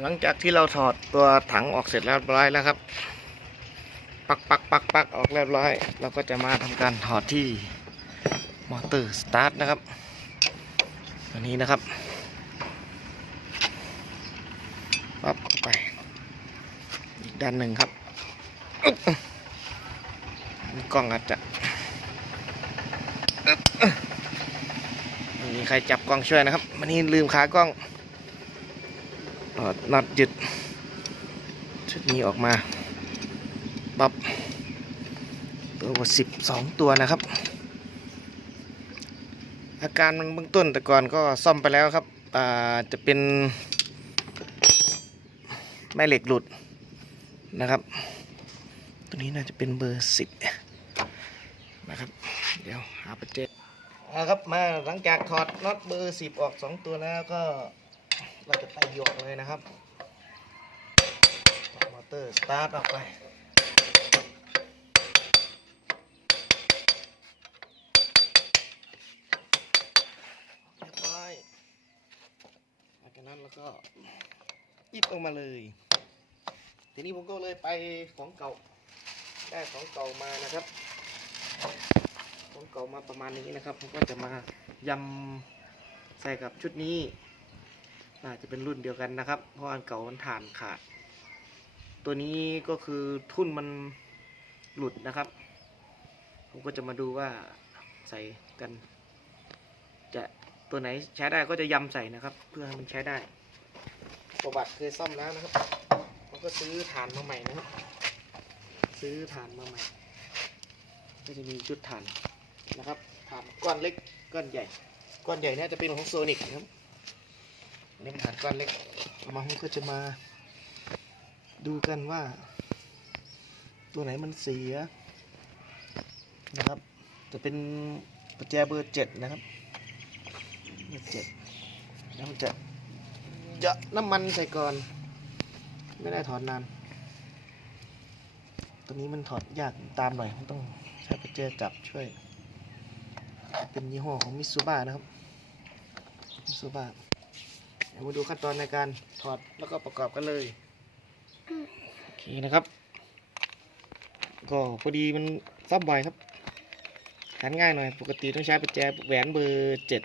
หลังจากที่เราถอดตัวถังออกเสร็จเรียบร้อยแล้วครับ ปักปักปักปักออกเรียบร้อย เราก็จะมาทำการถอดที่มอเตอร์สตาร์ทนะครับตัวนี้นะครับปั๊บเข้าไป อีกด้านหนึ่งครับกล้องอาจจะมีใครจับกล้องช่วยนะครับ วันนี้ลืมขากล้อง น็อตยึดชุดนี้ออกมาปับตัวกว่าสิบสองตัวนะครับ อาการมันเบื้องต้นแต่ก่อนก็ซ่อมไปแล้วครับอ่าจะเป็นแม่เหล็กหลุดนะครับ ตัวนี้น่าจะเป็นเบอร์สิบนะครับ เดี๋ยวหาประเจเอาครับมาหลังจากถอดน็อตเบอร์สิบออกสองตัวแล้วก็ เราจะไปยกเลยนะครับมอเตอร์สตาร์ทออกไปเรียบร้อยหลังจากนั้นเราก็ยิบออกมาเลย ทีนี้ผมก็เลยไปของเก่า ได้ของเก่ามานะครับ ของเก่ามาประมาณนี้นะครับ ผมก็จะมายำใส่กับชุดนี้ น่าจะเป็นรุ่นเดียวกันนะครับ เพราะอันเก่ามันฐานขาด ตัวนี้ก็คือทุ่นมันหลุดนะครับ ผมก็จะมาดูว่าใส่กัน จะตัวไหนใช้ได้ก็จะยำใส่นะครับ เพื่อให้มันใช้ได้ประวัติเคยซ่อมแล้วนะครับผมก็ซื้อฐานมาใหม่นะครับ ซื้อฐานมาใหม่ ก็จะมีชุดฐานนะครับฐานก้อนเล็กก้อนใหญ่ ก้อนใหญ่เนี่ยจะเป็นของโซนิกนะครับ เล่มฐานก้อนเล็กมาผมก็จะมา ดูกันว่า ตัวไหนมันเสียนะครับ จะเป็นประแจเบอร์เจ็ดนะครับเบอร์เจ็ดแล้วมันจะจะน้ำมันใส่ก่อน ไม่ได้ถอดนาน ตัวนี้มันถอดยากตามหน่อยมันต้องใช้ประแจจับช่วย เป็นยี่ห้อของมิซูบ้านะครับมิซูบ้า ดี๋ยวมาดูขั้นตอนในการถอดแล้วก็ประกอบกันเลยโอเคนะครับ ก็พอดีมันซ่อมบ่อยครับขันง่ายหน่อยปกติต้องใช้ประแจแหวนเบอร์เจ็ด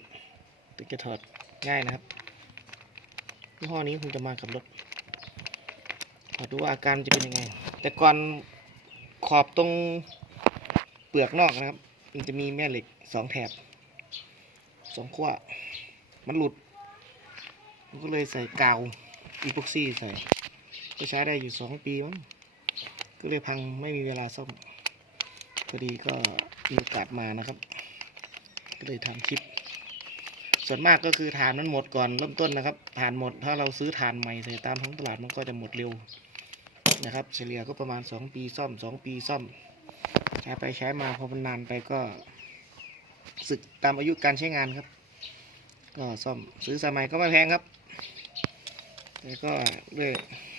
ถึงจะถอดง่ายนะครับยี่ห้อนี้คงจะมากับรถขอดูว่าอาการจะเป็นยังไง แต่ก่อนขอบตรงเปลือกนอกนะครับ มันจะมีแม่เหล็กสองแถบสองขั้วมันหลุด ก็เลยใส่กาวอีพ็อกซี่ใส่ ก็ใช้ได้อยู่สองปีมั้งก็เลยพังไม่มีเวลาซ่อมพอดีก็มีโอกาสมานะครับ ก็เลยทำคลิป ส่วนมากก็คือฐานมันหมดก่อนเริ่มต้นนะครับฐานหมดถ้าเราซื้อฐานใหม่ใส่ตามท้องตลาดมันก็จะหมดเร็วนะครับ เฉลี่ยก็ประมาณ 2 ปีซ่อม 2 ปีซ่อม ใช้ไปใช้มาพอมันนานไปก็สึกตามอายุการใช้งานครับ ก็ซ่อมซื้อสมัยก็ไม่แพงครับ แต่ก็ด้วย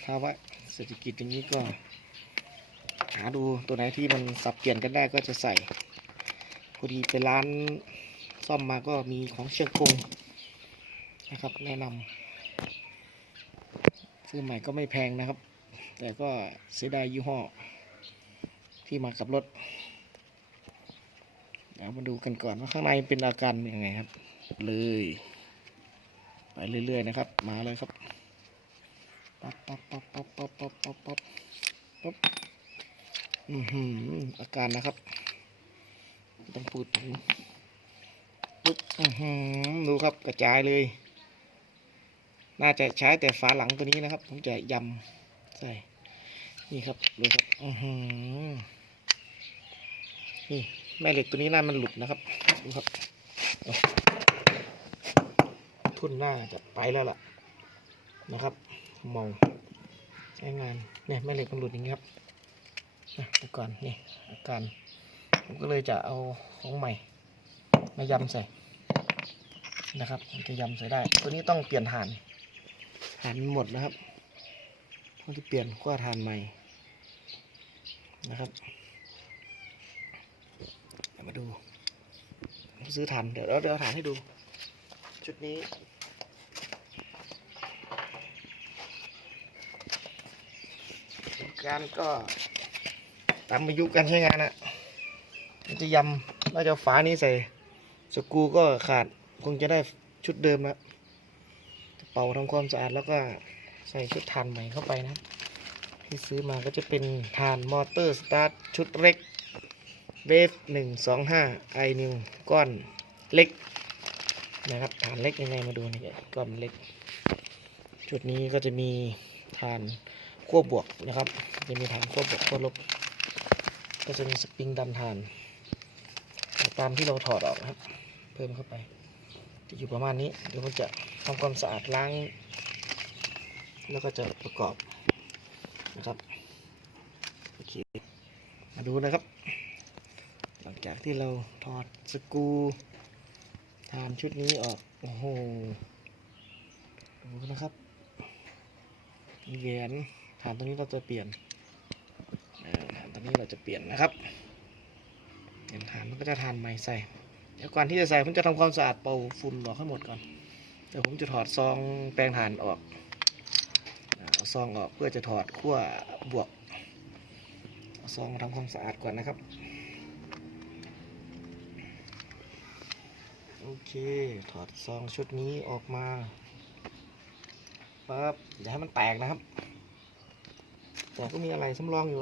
ภาวะเศรษฐกิจอย่างนี้ก็ หาดูตัวไหนที่มันสับเปลี่ยนกันได้ก็จะใส่พอดีไปร้านซ่อมมาก็มีของเชียงกงนะครับ แนะนำซื้อใหม่ก็ไม่แพงนะครับ แต่ก็เสียดายยี่ห้อ ที่มากับรถเดี๋ยวมาดูกันก่อนว่าข้างในเป็นอาการยังไงครับ เลย ไปเรื่อยๆนะครับ มาเลยครับ บปั๊บปั๊บป๊บป๊บป๊บปั๊บปั๊บอือหืออาการนะครับ ต้องพูดถึงปุ๊บอือหือดูครับกระจายเลย น่าจะใช้แต่ฝาหลังตัวนี้นะครับ ผมจะยำใส่ นี่ครับดูครับอือหือนี่แม่เหล็กตัวนี้น่ามันหลุดนะครับดูครับทุ่นหน้าจะไปแล้วล่ะนะครับมอง ใช้งานเนี่ยแม่เหล็กมันหลุดอย่างนี้ครับนะดูก่อนนี่อาการผมก็เลยจะเอาของใหม่มายำใส่นะครับมันจะยำใส่ได้ ตัวนี้ต้องเปลี่ยนฐานฐานหมดนะครับต้องจะเปลี่ยนขั้วฐานใหม่นะครับมาดู ซื้อฐานเดี๋ยวเดี๋ยวเอาฐานให้ดู ชุดนี้ การก็ตามอายุการใช้งานอะมันจะยำเราจะเอาฝานี้ใส่สกูก็ขาดคงจะได้ชุดเดิมแล้วเป่าทำความสะอาดแล้วก็ใส่ชุดถ่านใหม่เข้าไปนะ ที่ซื้อมาก็จะเป็นถ่านมอเตอร์สตาร์ทชุดเล็กเวฟหนึ่งสองห้าไอนิวก้อนเล็กนะครับฐานเล็กยังไงมาดูนี่ก้อนเล็ก จุดนี้ก็จะมีฐานขั้วบวกนะครับ จะมีฐานขั้วบวกขั้วลบ ก็จะมีสปริงดันฐาน ตามที่เราถอดออกครับ เพิ่มเข้าไปจะอยู่ประมาณนี้ เดี๋ยวผมจะทำความสะอาดล้าง แล้วก็จะประกอบนะครับโอเคมาดูนะครับ หลังจากที่เราถอดสกรูฐานชุดนี้ออก โอ้โห ดูนะครับมีแหวนฐานตรงนี้เราจะเปลี่ยน นนี้เราจะเปลี่ยนนะครับเปลี่ยนฐานมันก็จะฐานใหม่ใส่เดี๋ยวก่อนที่จะใส่ผมจะทำความสะอาดเป่าฝุ่นออกให้หมดก่อนเดี๋ยวผมจะถอดซองแปลงฐานออกเอาซองออกเพื่อจะถอดขั้วบวกซองมาทำความสะอาดก่อนนะครับโอเคถอดซองชุดนี้ออกมาปั๊บอย่าให้มันแตกนะครับแต่ก็มีอะไรสำรองอยู่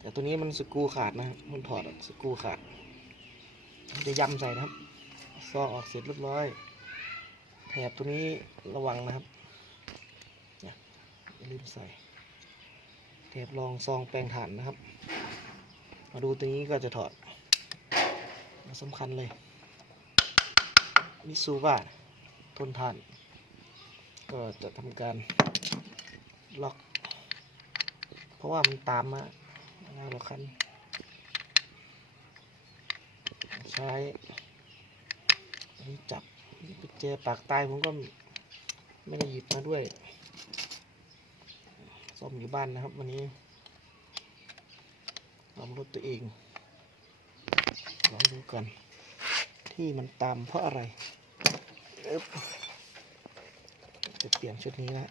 แต่ตัวนี้มันสกรูขาดนะครับมันถอดสกรูขาดจะย้ำใส่นะครับซองออกเสร็จเรียบร้อย แถบตัวนี้ระวังนะครับอย่าลืมใส่แถบรองซองแปลงฐานนะครับ มาดูตัวนี้ก็จะถอดสำคัญเลยมิซูบะทนทาน ก็จะทำการล็อก เพราะว่ามันตามมา แล้วเราคันใช้นนี้จับไปเจอปากตายผมก็ไม่ได้หยิบมาด้วยซ่อมอยู่บ้านนะครับ วันนี้ซ่อมรถตัวเองลองดูกันที่มันตามเพราะอะไรจะเปลี่ยนชุดนี้แล้ว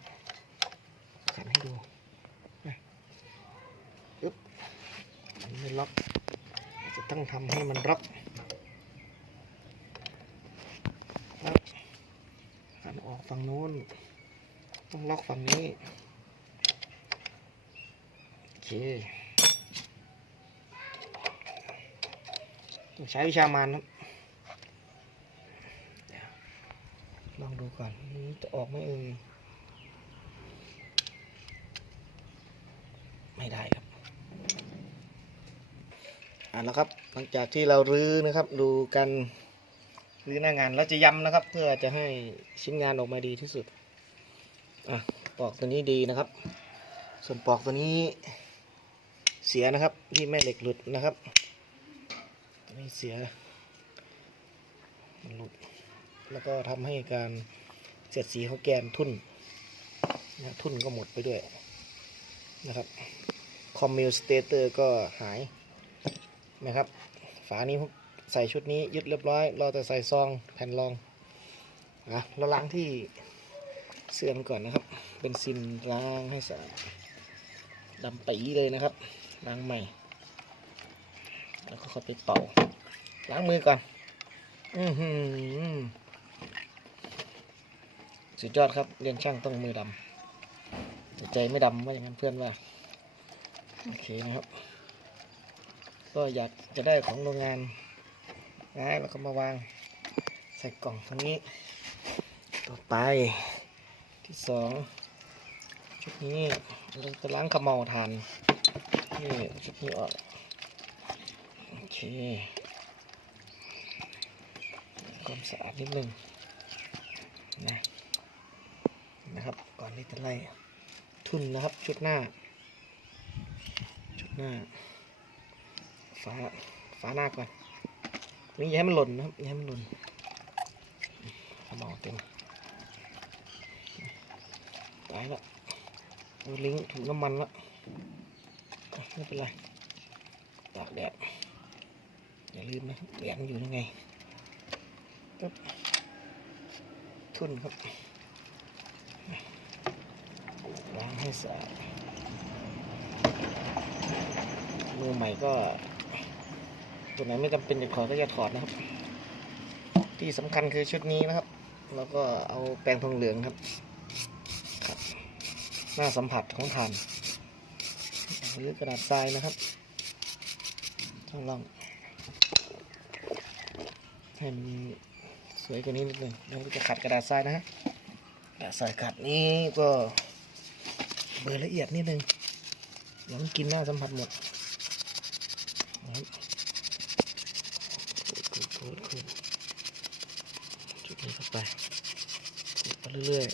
ขันให้ดูนะอึ๊บมัน ไม่ล็อกจะต้องทำให้มันล็อกแล้วขันออกฝั่งโน้น ต้องล็อกฝั่งนี้ โอเคต้องใช้วิชามานครับลองดูก่อนนี่จะออกไหมเอ่ยไม่ได้ครับ อ่าแล้วครับ หลังจากที่เรารื้อนะครับ ดูกันรื้อหน้างานแล้วจะย้ำนะครับ เพื่อจะให้ชิ้นงานออกมาดีที่สุดอะปอกตัวนี้ดีนะครับ ส่วนปอกตัวนี้เสียนะครับ ที่แม่เหล็กหลุดนะครับไม่เสียมันหลุดแล้วก็ทำให้การเสียดสีของแกนทุ่นนะทุ่นก็หมดไปด้วยนะครับคอมมิวสเตเตอร์ก็หาย นะครับ ฝานี้ผมใส่ชุดนี้ยึดเรียบร้อยเราจะใส่ซองแผ่นรองอะเราล้างที่เสื่อมก่อนนะครับ เป็นซินล้างให้สะอาดดำปีเลยนะครับ ล้างใหม่ แล้วก็ข้าไปเป่า ล้างมือก่อน อือหือสุดยอดครับ เรียนช่างต้องมือดำใจไม่ดำว่าอย่างนั้นเพื่อนว่า โอเคนะครับ ก็อยากจะได้ของโรงงานง่ายแล้วก็มาวางใส่กล่องตัวนี้ ต่อไปที่สองชุดนี้เราจะล้างขมเมาทานนี่ชุดนี้ออกโอเคความสะอาดนิดนึงนะนะครับก่อนที่จะไล่ทุนนะครับชุดหน้า ชุดหน้า ฝาฝาหน้าก่อนนี่อย่าให้มันหล่นนะครับอย่าให้มันหล่นเอาเมาเต็มตายละเอาลิงถูกน้ำมันละไม่เป็นไรตากแดดอย่าลืมนะแหวนอยู่ยังไงปึ๊บทุ่นครับล้างให้สะอาดมือใหม่ก็ ตัวไหนไม่จำเป็นจะถอดก็จะถอดนะครับ ที่สำคัญคือชุดนี้นะครับ แล้วก็เอาแปรงทองเหลืองครับครับ หน้าสัมผัสของฐานหรือกระดาษทรายนะครับช่องล่องให้มันสวยกว่านี้นิดหนึ่งแล้วจะขัดกระดาษทรายนะฮะกระดาษทรายขัดนี้ก็เบอร์ละเอียดนิดนึงเดี๋ยวมันกินหน้าสัมผัสหมดนะครับขูดขูดขูด จุดนี้เข้าไปขูดไปเรื่อย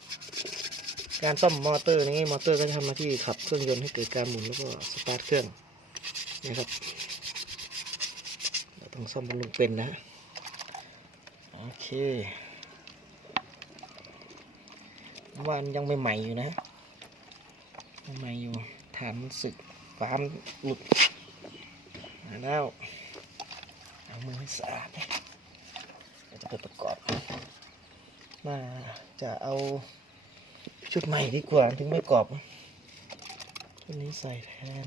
ๆ การซ่อมมอเตอร์นี้มอเตอร์ก็จะทำหน้าที่ขับเครื่องยนต์ให้เกิดการหมุนแล้วก็สตาร์ทเครื่องนะครับเราต้องซ่อมบำรุงเป็นนะโอเควันยังไม่ใหม่อยู่นะใหม่อยู่ฐานสึกฟ้ามหลุดมาแล้ว เอามือให้สะอาดนะเดี๋ยวจะไปประกอบน่าจะเอาชุดใหม่ดีกว่าถึงไม่กรอบชุดนี้ใส่แทน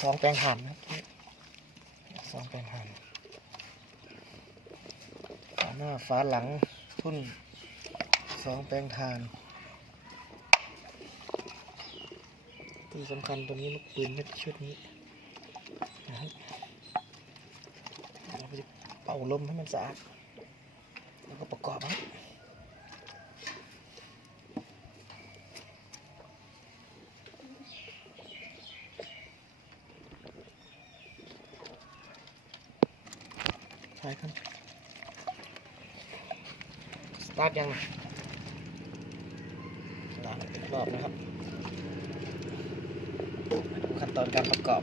ซองแปรงหันนะครับซองแปรงหันฝาหน้าฝาหลังทุ่นซองแปรงทานที่สำคัญตัวนี้ลูกปืนชุดนี้นะครับเราไปเป่า ลมให้มันสะอาด แล้วก็ประกอบครับใช่ครับสตาร์ทยังสตาร์ทอีกรอบนะครับขั้นตอนการประกอบ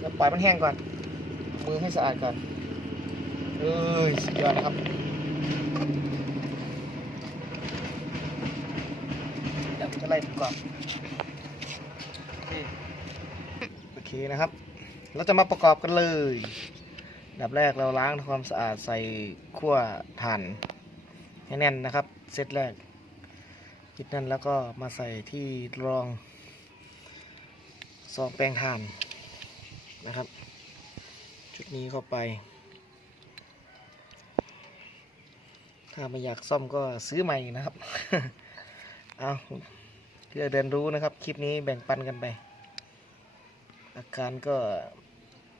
แล้วปล่อยมันแห้งก่อน มือให้สะอาดก่อน เอ้ยสุดยอดนะครับเดี๋ยวผมจะไล่ประกอบโอเคนะครับ เราจะมาประกอบกันเลยดับแรกเราล้างทำความสะอาดใส่ขั้วถ่านให้แน่นนะครับเซตแรกจิดแน่นแล้วก็มาใส่ที่รองซองแปรงถ่านนะครับ ชุดนี้เข้าไป ถ้าไม่อยากซ่อมก็ซื้อใหม่นะครับ เอาเพื่อเรียนรู้นะครับ คลิปนี้แบ่งปันกันไป อาการก็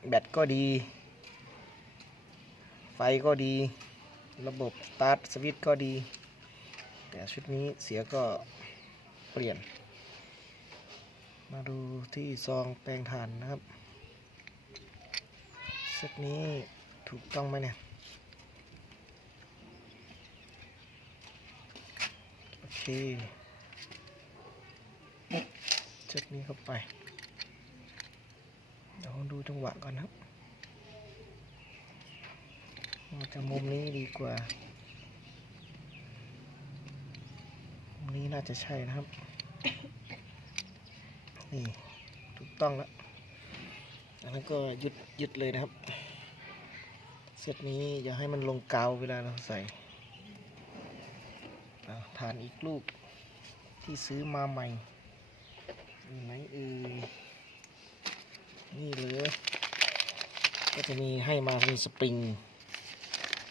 แบตก็ดี ไฟก็ดี ระบบสตาร์ทสวิตช์ก็ดี แต่ชุดนี้เสียก็เปลี่ยน มาดูที่ซองแปลงถ่านนะครับเซตนี้ถูกต้องไหมเนี่ย เคเซตนี้เข้าไป เดี๋ยวดูจังหวะก่อนนะครับมาจากมุมนี้ดีกว่า มุมนี้น่าจะใช่นะครับ นี่ถูกต้องแล้วอันนั้นก็ยึดยึดเลยนะครับ เซตนี้อย่าให้มันลงกาวเวลาเราใส่ ผ่านอีกลูกที่ซื้อมาใหม่อยู่ไหนเอ่ยนี่เลยก็จะมีให้มามีสปริง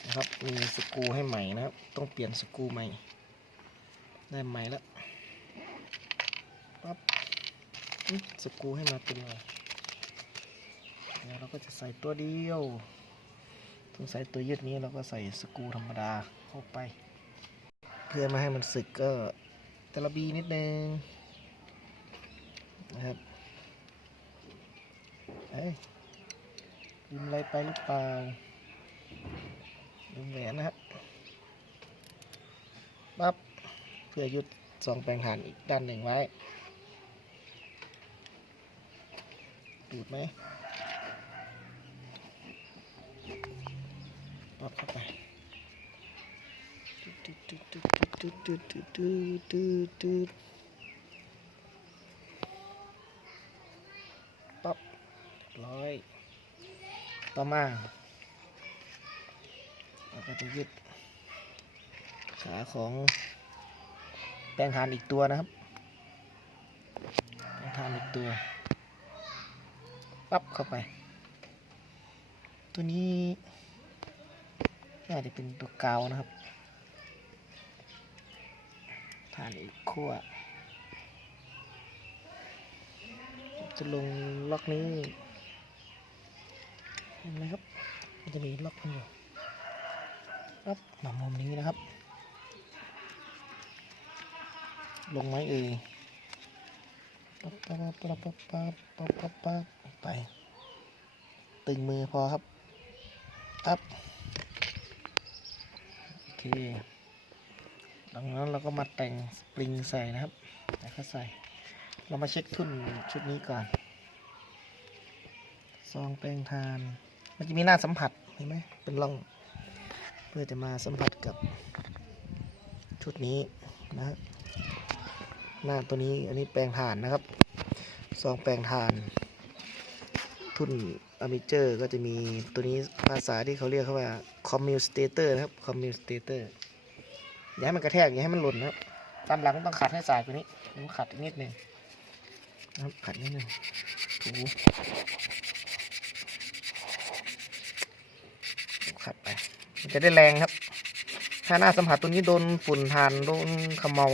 นะครับ มีสกรูให้ใหม่นะครับ ต้องเปลี่ยนสกรูใหม่ ได้ใหม่แล้วปั๊บสกรูให้มาเป็นไงเดี๋ยวเราก็จะใส่ตัวเดียวต้องใส่ตัวยืดนี้เราก็ใส่สกรูธรรมดาเข้าไป พื่อไม่ให้มันสึกก็ตะละบีนิดนึงนะครับเอ้ยลืมอะไรไปหรือเปล่าลืมแหวนนะครับปั๊บเพื่อยึดซองแปลงฐานอีกด้านหนึ่งไว้ ดูดไหมปั๊บเข้าไปตึ๊ดตึ๊ด ตึ๊ดตึ๊ดตึ๊ดตึ๊ดตึ๊ดตึ๊ดปั๊บร้อย ต่อมาเราก็จะยึดขาของแปลงทานอีกตัวนะครับแปลงทานอีกตัว ปั๊บเข้าไป ตัวนี้น่าจะเป็นตัวกาวนะครับ ฐานอีกขั้วจะลงล็อกนี้เห็นไหมครับ มันจะมีล็อกอยู่ปั๊บมามุมนี้นะครับ ลงไหมเอ่ยปั๊บปั๊บปั๊บปั๊บปั๊บปั๊บปั๊บปั๊บไป ตึงมือพอครับปั๊บโอเค ดังนั้นเราก็มาแต่งสปริงใส่นะครับแล้วก็ใส่ เรามาเช็คทุ่นชุดนี้ก่อน ซองแป้งทาน มันจะมีหน้าสัมผัสเห็นไหมเป็นร่อง เพื่อจะมาสัมผัสกับชุดนี้นะหน้าตัวนี้อันนี้แปลงถ่านนะครับ ซองแปลงถ่าน ทุ่นอ m มิเจอร์ก็จะมีตัวนี้ภาษาที่เขาเรียกเขาว่า commutator นะครับ commutator อร์ อย่าให้มันกระแทกอย่าให้มันหล่นนะครับตามหลังต้องขัดให้สายกว่านี้ต้องขัดอีกนิดหนึ่งนะครับขัดนิดหนึ่งถูขัดไปมันจะได้แรงครับ ถ้าหน้าสัมผัสตัวนี้โดนฝุ่นทานโดนขมเมา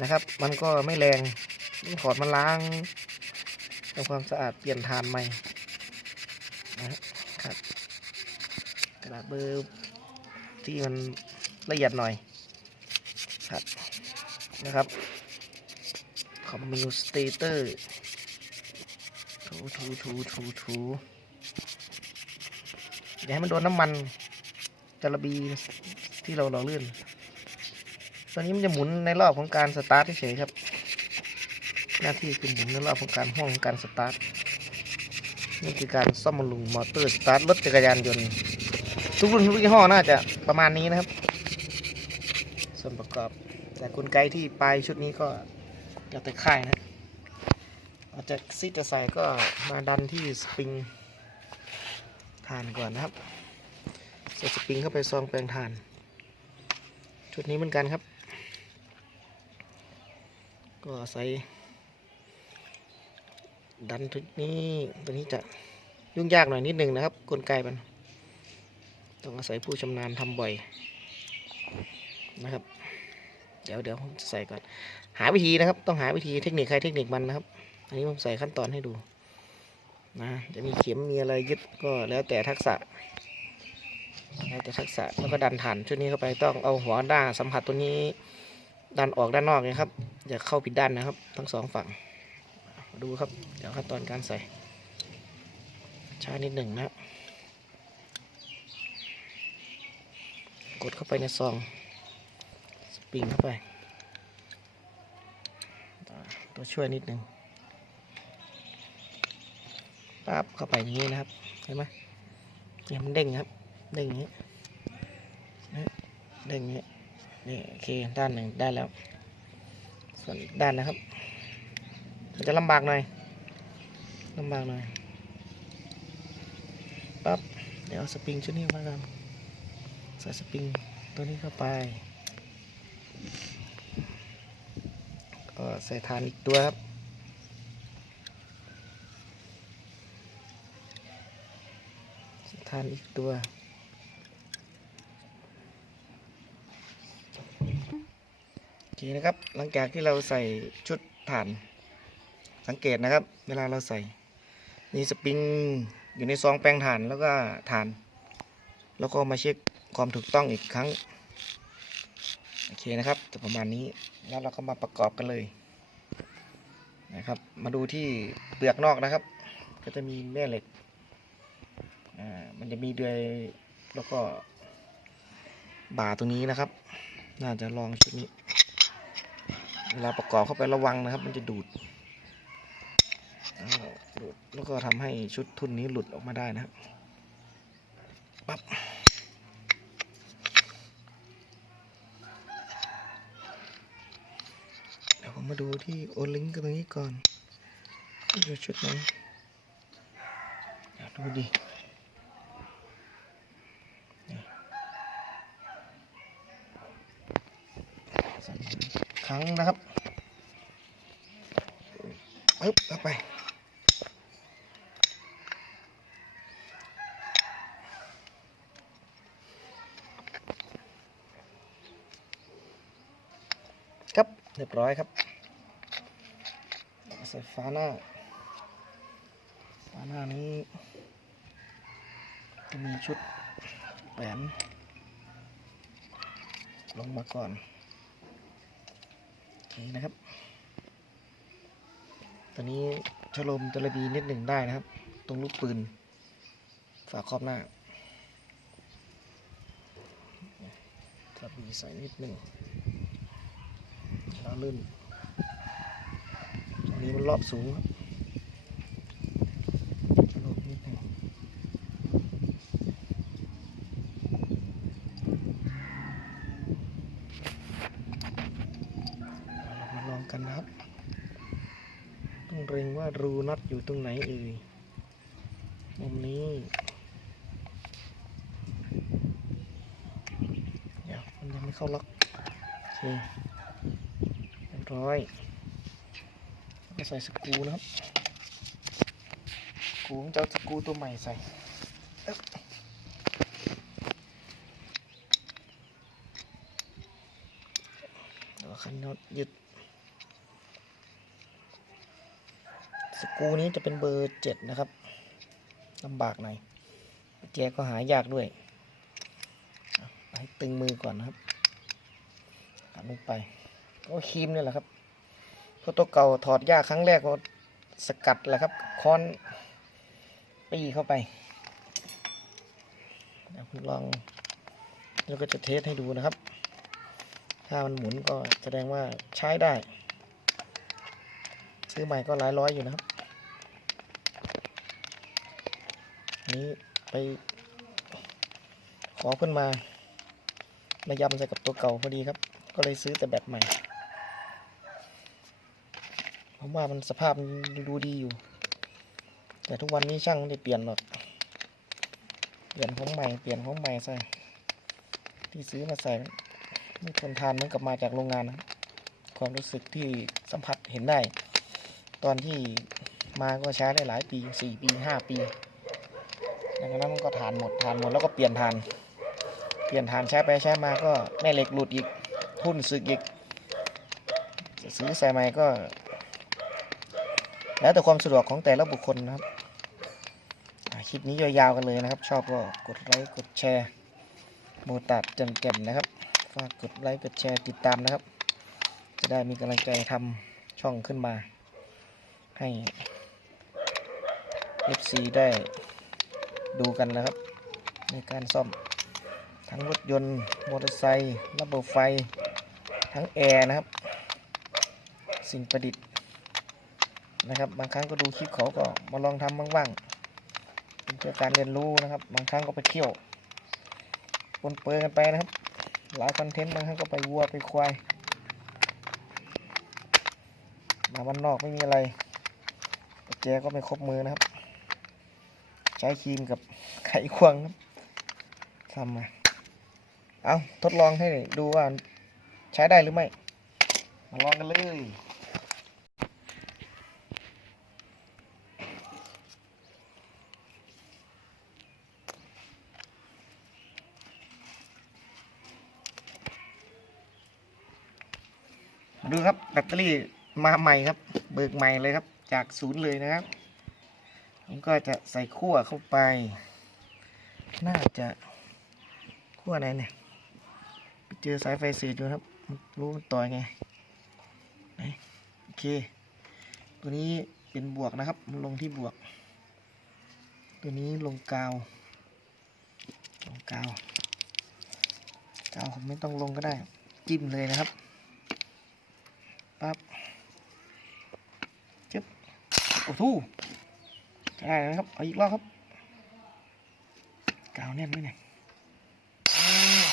นะครับ มันก็ไม่แรงต้องถอดมาล้างทำความสะอาดเปลี่ยนทานใหม่นะครับกระดาษเบอร์ที่มัน ละเอียดหน่อยครับนะครับคอมมิวสเตเตอร์ถูถูถูถูถูอย่าให้มันโดนน้ำมันจระบีที่เราเราเลื่อนตัวนี้มันจะหมุนในรอบของการสตาร์ทเฉยครับ หน้าที่คือหมุนในรอบของการห้องของการสตาร์ทนี่คือการซ่อมบำรุงมอเตอร์สตาร์ทรถจักรยานยนต์ทุกรุ่นทุกยี่ห้อน่าจะประมาณนี้นะครับ ส่วนประกอบ แต่กลไกที่ปลายชุดนี้ก็แล้วแต่ค่ายนะอาจจะซีจะใส่ก็มาดันที่สปริงฐานก่อนนะครับใส่สปริงเข้าไปซองแปลงฐาน ชุดนี้เหมือนกันครับ ก็ใส่ดันชุดนี้ตัวนี้จะยุ่งยากหน่อยนิดนึงนะครับ กลไกมัน ต้องอาศัยผู้ชำนาญทำบ่อย นะครับ เดี๋ยวเดี๋ยวผมใส่ก่อน หาวิธีนะครับ ต้องหาวิธีเทคนิคใครเทคนิคมันนะครับ อันนี้ผมใส่ขั้นตอนให้ดูนะจะมีเข็มมีอะไรยึดก็แล้วแต่ทักษะแล้วแต่ทักษะแล้วก็ดันฐานชุดนี้เข้าไปต้องเอาหัวด้าสัมผัสตัวนี้ ดันออกด้านนอกนะครับ อย่าเข้าผิดด้านนะครับ ทั้งสองฝั่งดูครับเดี๋ยวขั้นตอนการใส่ช้านิดหนึ่งนะ กดเข้าไปในซอง ปริงเข้าไปตัวช่วยนิดหนึ่งปั๊บเข้าไปอย่างนี้นะครับ เห็นไหมเนี่ยมันเด้งครับ เด้งอย่างนี้เด้งอย่างนี้นี่โอเคด้านหนึ่งได้แล้ว ส่วนอีกด้านนะครับมันจะลำบากหน่อยลำบากหน่อยปั๊บเดี๋ยวสปริงชุดนี้มากันใส่สปริงตัวนี้เข้าไป ก็ ใส่ฐานอีกตัวครับ ใส่ฐานอีกตัวโอเคนะครับ หลังจากที่เราใส่ชุดฐาน สังเกตนะครับ เวลาเราใส่นี่สปริงอยู่ในซองแปลงฐานแล้วก็ฐาน แล้วก็มาเช็คความถูกต้องอีกครั้ง โอเคนะครับจะประมาณนี้แล้วเราก็มาประกอบกันเลย นะครับ มาดูที่เปลือกนอกนะครับ ก็จะมีแม่เหล็กอ่ามันจะมีเดือยแล้วก็บ่าตรงนี้นะครับ น่าจะลองชุดนี้เวลาประกอบเข้าไประวังนะครับ มันจะดูดดูดแล้วก็ทำให้ชุดทุนนี้หลุดออกมาได้นะครับปั๊บ มาดูที่โอลิงก์ตรงนี้ก่อนดูชุดไหนดูดิครั้งนะครับปึ๊บเข้าไปครับเรียบร้อยครับ ใส่ฝาหน้าฝาหน้านี้จะมีชุดแหวนลงมาก่อนโอเคนะครับ ตอนนี้ชโลมตะลบีนิดหนึ่งได้นะครับ ตรงลูกปืน ฝาครอบหน้าตะลบีใส่นิดหนึ่งแล้วลื่น นี้มันรอบสูงครับมนิดหนึ่งเรามาลองกันนะครับ ต้องเร็งว่ารูน็อตอยู่ตรงไหนเอ่ยมุมนี้เดี๋ยวมันยังไม่เข้าล็อกโอเคเรียบร้อย ใส่สกรูนะครับสกรูผมจะเอาสกรูตัวใหม่ใส่อึ๊บแล้วคันน็อตยึดสกรูนี้จะเป็นเบอร์เจ็ดนะครับลำบากหน่อยแจก็หายากด้วยให้ตึงมือก่อนนะครับตัดลงไปก็ครีมนี่แหละครับ ตัวเก่าถอดยากครั้งแรกก็สกัดแหละครับค้อนปีเข้าไปลองแล้วก็จะเทสให้ดูนะครับ ถ้ามันหมุนก็แสดงว่าใช้ได้ ซื้อใหม่ก็หลายร้อยอยู่นะครับนนี้ไปขอเพื่อนมา มายำใส่กับตัวเก่าพอดีครับ ก็เลยซื้อแต่แบบใหม่ ผมว่ามันสภาพมันดูดีอยู่ แต่ทุกวันนี้ช่างไม่ได้เปลี่ยนหรอก เปลี่ยนของใหม่ เปลี่ยนของใหม่ใส่ ที่ซื้อมาใส่ไม่ทนทานเหมือนกับมาจากโรงงานนะความรู้สึกที่สัมผัสเห็นได้ ตอนที่มาก็ใช้ได้หลายปีสี่ปีห้าปีหลังจากนั้นมันก็ทานหมดทานหมดแล้วก็เปลี่ยนทาน เปลี่ยนทานใช้ไปใช้มาก็แม่เหล็กหลุดอีก ทุ่นสึกอีกจะซื้อใส่ใหม่ก็ แล้วแต่ความสะดวกของแต่ละบุคคลนะครับคลิปนี้ยาวๆกันเลยนะครับ ชอบก็กดไลค์กดแชร์โมตัดจนแจ่มนะครับฝากกดไลค์กดแชร์ติดตามนะครับ จะได้มีกำลังใจทำช่องขึ้นมา ให้ FC ได้ดูกันนะครับ ในการซ่อมทั้งรถยนต์มอเตอร์ไซค์ระบบไฟ ทั้งแอร์นะครับ สิ่งประดิษฐ์ นะครับ บางครั้งก็ดูคลิปเขาก็มาลองทำบ้างๆเป็นเพื่อการเรียนรู้นะครับ บางครั้งก็ไปเที่ยวปนเปื้อนกันไปนะครับ หลายคอนเทนต์บางครั้งก็ไปวัวไปควายมาวันนอกไม่มีอะไรแจก็ไม่ครบมือนะครับ ใช้ครีมกับไขควงครับทำมาเอาทดลองให้ดูว่าใช้ได้หรือไม่ มาลองกันเลย ดูครับแบตเตอรี่มาใหม่ครับ เบิกใหม่เลยครับ จากศูนย์เลยนะครับผมก็จะใส่ขั้วเข้าไป น่าจะขั้วไหนเนี่ยไปเจอสายไฟเสียอยู่ครับ รู้มันต่อยไงโอเค ตัวนี้เป็นบวกนะครับ มันลงที่บวก ตัวนี้ลงกาว ลงกาว กาวผมไม่ต้องลงก็ได้ จิ้มเลยนะครับจึ๊บ โอ้จะได้แล้วนะครับ เอาอีกรอบครับ กาวแน่นไหมเนี่ย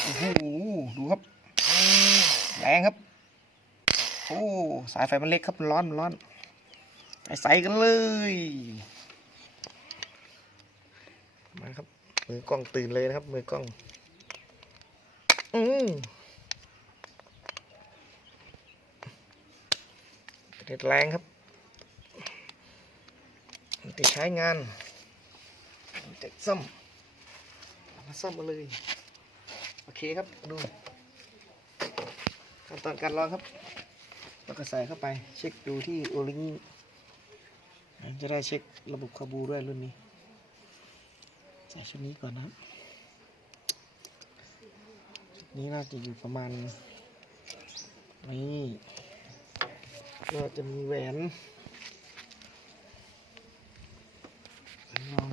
โอ้โห ดูครับ แรงครับ โอ้ สายไฟมันเล็กครับ มันร้อน มันร้อน ไปใส่กันเลย มาครับ มือกล้องตื่นเลยนะครับ มือกล้อง อืมเด็ดแรงครับ ติดใช้งานเด็กซ่อมมาซ่อมมาเลย โอเคครับ ดู ขั้นตอนการลองครับแล้วก็ใส่เข้าไป เช็คดูที่โอลิงจะได้เช็คระบบคาบูด้วยรุ่นนี้ ใส่ชุดนี้ก่อนนะชุดนี้น่าจะอยู่ประมาณ นี้ก็จะมีแหวนลอง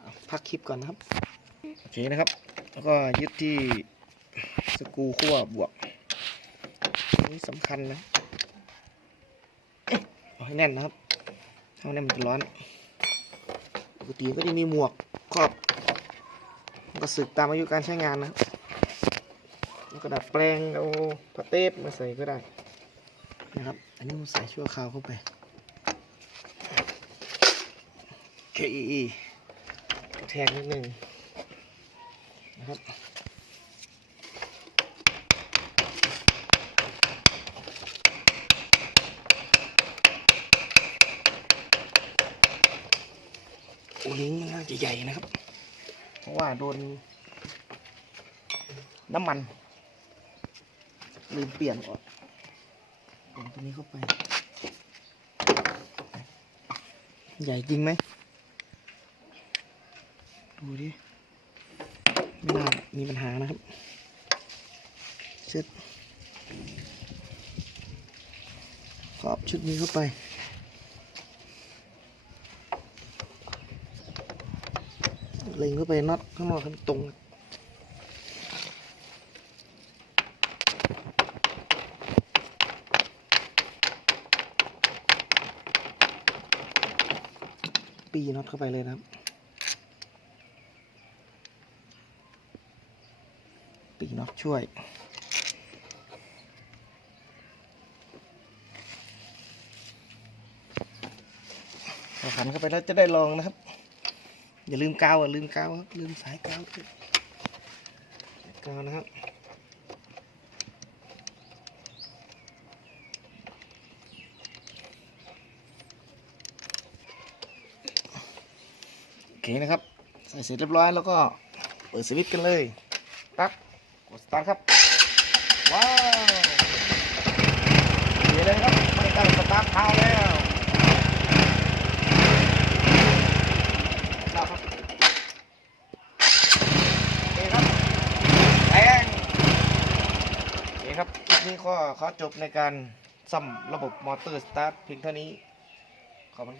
เอาพัก คลิปก่อนนะครับโอเคนะครับ แล้วก็ยึดที่สกรูขั้วบวกนนี้สำคัญนะเอาให้แน่นนะครับถ้าไม่แน่นมันจะร้อนปกติก็จะมีหมวกครอบก็สึกตามอายุการใช้งานนะครับแล้วก็ดัดแปลงเอาพาเทปมาใส่ก็ได้นะครับ อันนี้ผมใส่ชั่วคราวเข้าไป KEE แทงนิดหนึ่งนะครับโอลิงน่าจะใหญ่นะครับ เพราะว่าโดนน้ำมันลืมเปลี่ยนก่อนเปลี่ยนตัวนี้เข้าไป ใหญ่จริงไหม ดูดิไม่น่ามีปัญหานะครับเช็ดครอบชุดนี้เข้าไปเล็งเข้าไปน็อตข้างนอกให้มันตรงปีน็อตเข้าไปเลยนะครับ ปีน็อตช่วยขันเข้าไปแล้วจะได้ลองนะครับ อย่าลืมกาวอะลืมกาวครับลืมสายกาวกาวนะครับโอเคนะครับ ใส่เสร็จเรียบร้อยแล้วก็เปิดสวิตช์กันเลย กดสตาร์ทครับ ว้าวเดี๋ยวเลยครับไม่ต้องสตาร์ทเท้าแล้วครับเครับแองโอเคครับคลิปนี้ก็ขอจบในการซ่อมระบบมอเตอร์สตาร์ทเพียงเท่านี้ ขอบคุณครับ